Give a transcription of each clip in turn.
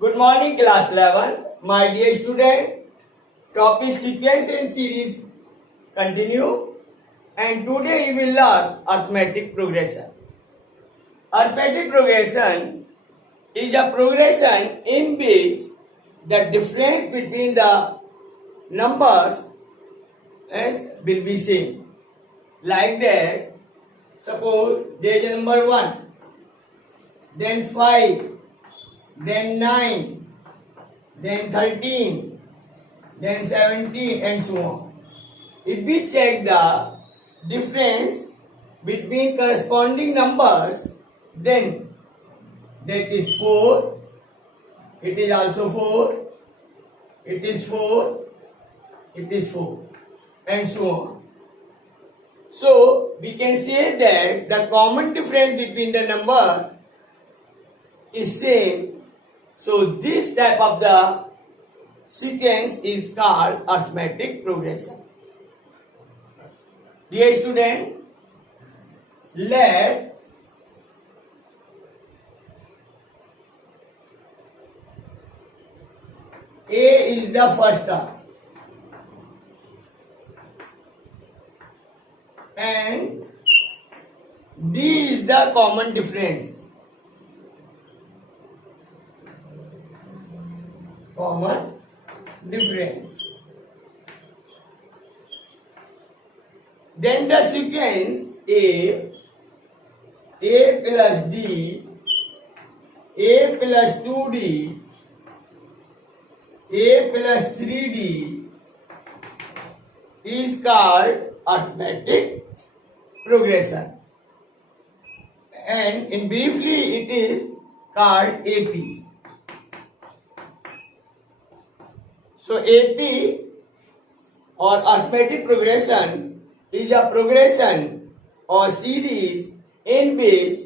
Good morning, class 11. My dear student, topic sequence and series continue. And today we will learn arithmetic progression. Arithmetic progression is a progression in which the difference between the numbers will be same. Like that, suppose there is a number 1, then 5, then 9, then 13, then 17 and so on. If we check the difference between corresponding numbers, then that is 4, it is also 4, it is 4, it is 4 and so on. So we can say that the common difference between the number is same. So this type of the sequence is called arithmetic progression. Dear student, let A is the first term and D is the common difference. Common difference. Then the sequence A plus D, A plus 2D, A plus 3D is called arithmetic progression. And in briefly it is called AP. So AP or arithmetic progression is a progression or series in which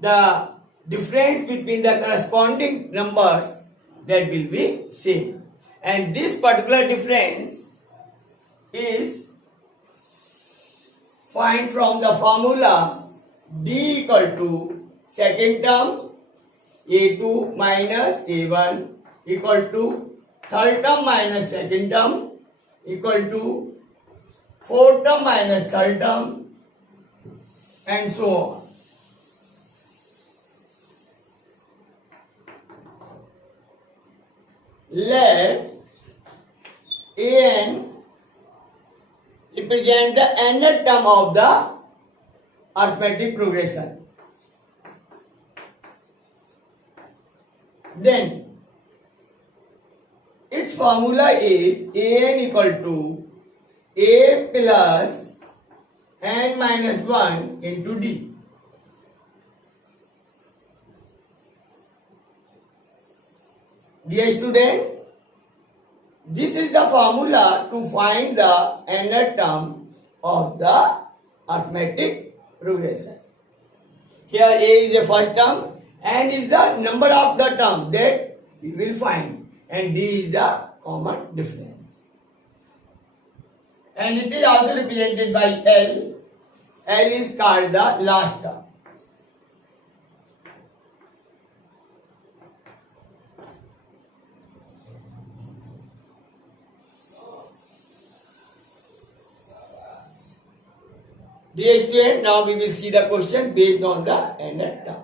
the difference between the corresponding numbers that will be same. And this particular difference is find from the formula D equal to second term A2 minus A1 equal to third term minus second term equal to fourth term minus third term and so on. Let An represent the nth term of the arithmetic progression. Then its formula is An equal to A plus n minus 1 into D. Dear student, this is the formula to find the nth term of the arithmetic progression. Here A is the first term, n is the number of the term that we will find, and D is the common difference. And it is also represented by L. L is called the last term. Dear student, now we will see the question based on the nth term.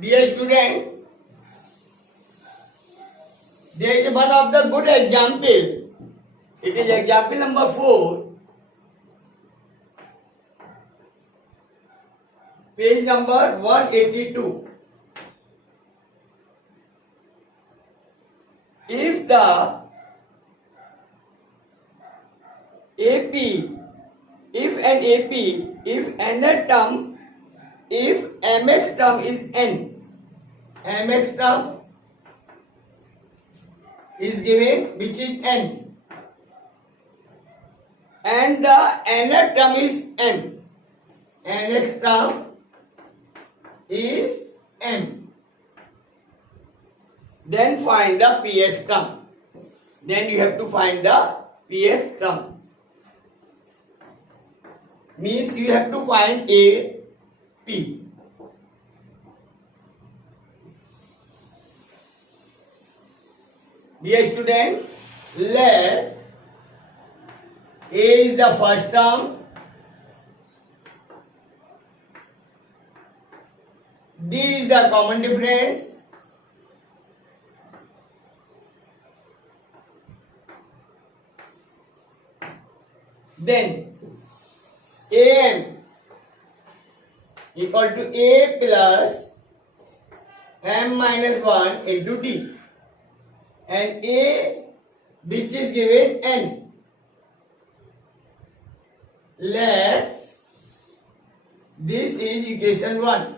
Dear student, there is one of the good example. It is example number 4. Page number 182. If the AP, if nth term, if mth term is n, mth term is given which is n, and the nth term is m, nth term is m. Then find the pth term. Then you have to find the pth term. Means you have to find a p. Dear student, let A is the first term, D is the common difference, then AM equal to A plus M minus 1 into D, and A which is given N. Let this is equation 1.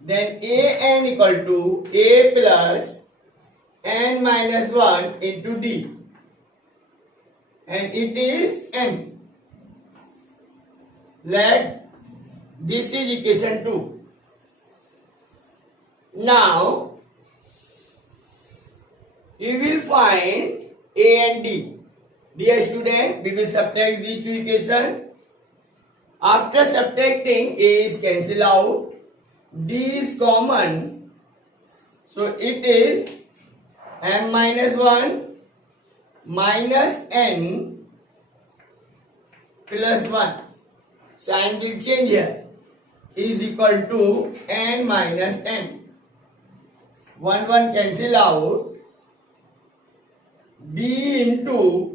Then AN equal to A plus N minus 1 into D, and it is N. Let this is equation 2. Now you will find A and D. Dear student, we will subtract these two equations. After subtracting, A is cancelled out, D is common, so it is M minus 1 minus N plus 1. Sign will change here. Is equal to N minus M. 1 cancel out. D into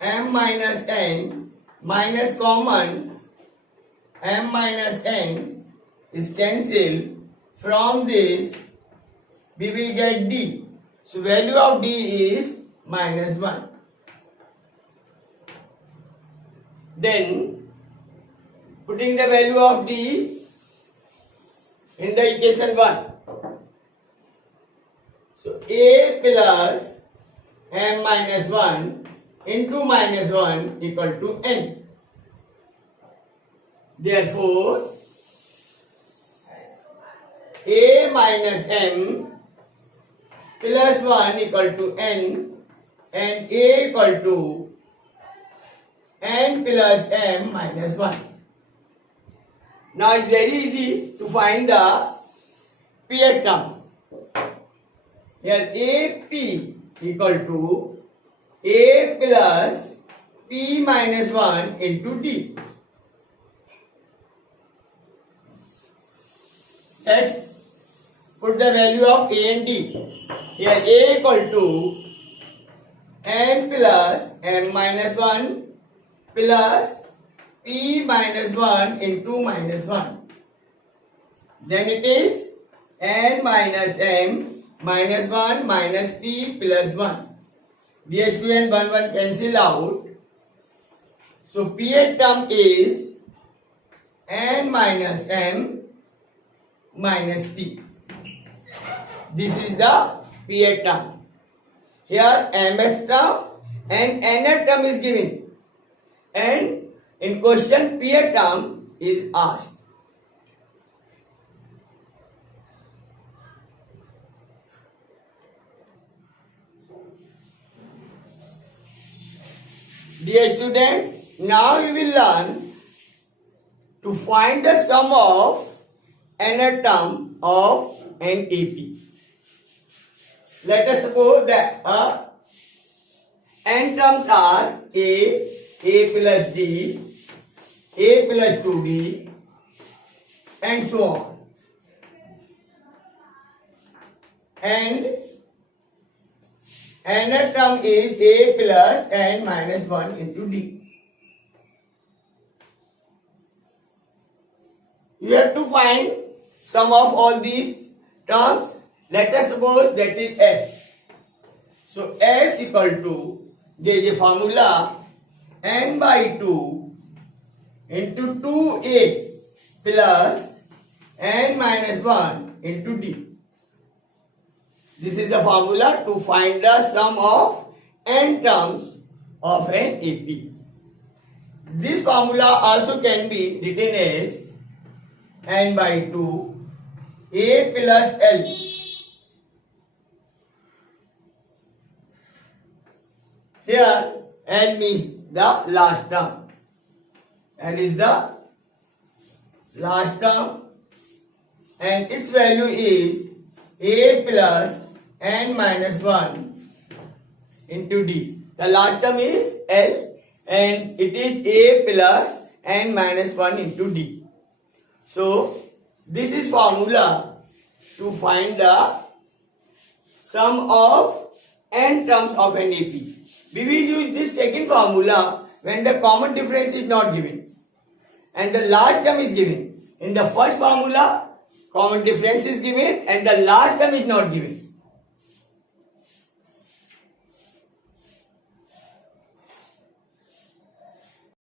M minus N minus common M minus N is cancelled. From this we will get D. So value of D is minus 1. Then putting the value of D in the equation 1. So A plus M minus 1 into minus 1 equal to N. Therefore, A minus M plus 1 equal to N, and A equal to N plus M minus 1. Now it's very easy to find the pth term. Here AP equal to A plus P minus 1 into D. Let's put the value of A and D. Here A equal to N plus M minus 1 plus P minus 1 into minus 1. Then it is N minus M minus 1 minus P plus 1. Dear student, 1 cancel out. So pth term is N minus M minus P. This is the pth term. Here mth term and nth term is given, and in question pth term is asked. Dear student, now you will learn to find the sum of nth term of NAP. Let us suppose that n terms are A plus D, A plus 2D, and so on. And nth term is A plus N minus 1 into D. You have to find sum of all these terms. Let us suppose that is S. So S equal to, there is a formula, N by 2 into 2A plus N minus 1 into D. This is the formula to find the sum of n terms of an AP. This formula also can be written as N by 2 A plus L Here L means the last term. L is the last term and its value is a plus n minus 1 into d. The last term is L and it is a plus n minus 1 into d. So this is formula to find the sum of n terms of an AP. We will use this second formula when the common difference is not given and the last term is given. In the first formula, common difference is given and the last term is not given.